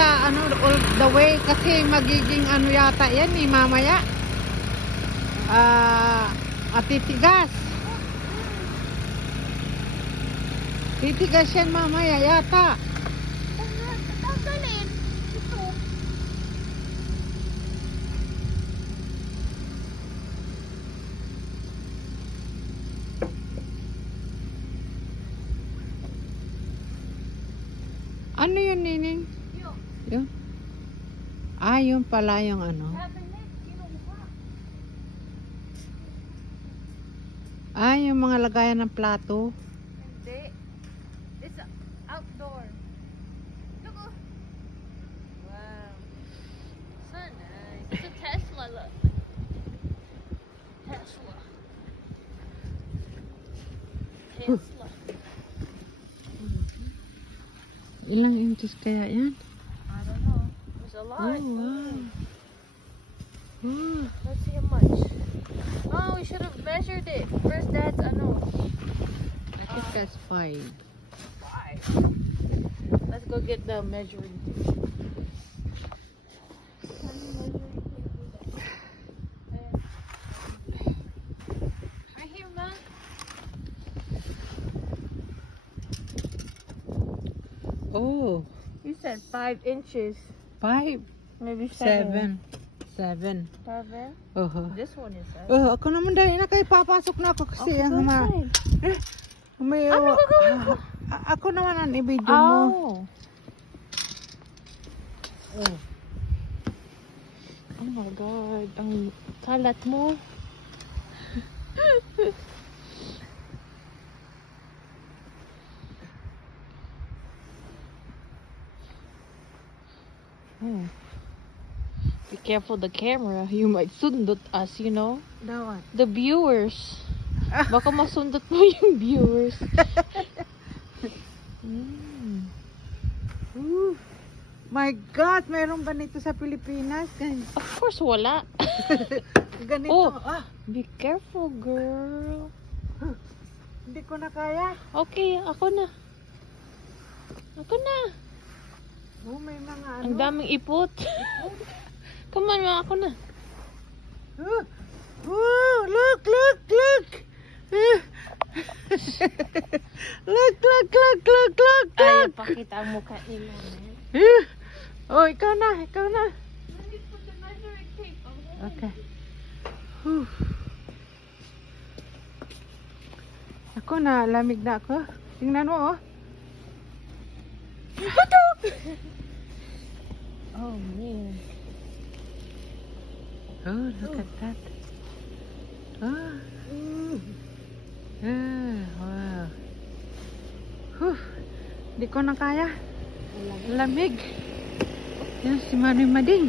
sa ano all the way kasi magiging ano yata yan eh mamaya. Titigas. Titigas yan mamaya yata. Tanggalin. Ito. Ano yun, Nining? Yun? Yun pala yung ano. Yung mga lagayan ng plato. Hindi. It's outdoor. Look. Wow. So nice. It's a Tesla, look. Tesla. Tesla. Ilang inches kaya yan? I don't know. There's a lot. Oh, wow. Oh. Let's see how much. Oh, we should have measured it. Where's Dad's? I know. I think that's 5. 5. Let's go get the measuring tape. Right here, Ma. Oh. You said 5 inches. 5. Maybe 7. 7. This one is 7. Ako naman dahil na kayo papasok na ako kasi ang may Ano gagawin ko? ako naman ang i-video mo. Oh my God. Ang kalat mo. Be careful the camera. You might sundot us, you know? Dawan. The viewers. Baka masundot mo yung viewers. My God, mayroon ba nito sa Pilipinas? Of course, wala. Ganito. Oh, be careful, girl. Hindi ko na kaya. Okay, ako na. Ako na. May mga ano. Ang daming ipot. Come on, ma, ako na. Look. Look. Ay, pakita ang mukha nila. Ikaw na. Let me put the measuring tape. Okay. Ako na, lamig na ako. Tingnan mo, oh. Oh, man. Oh, look at that. Wow. Hindi ko na kaya. Lamig. Yan si Manoy Mading.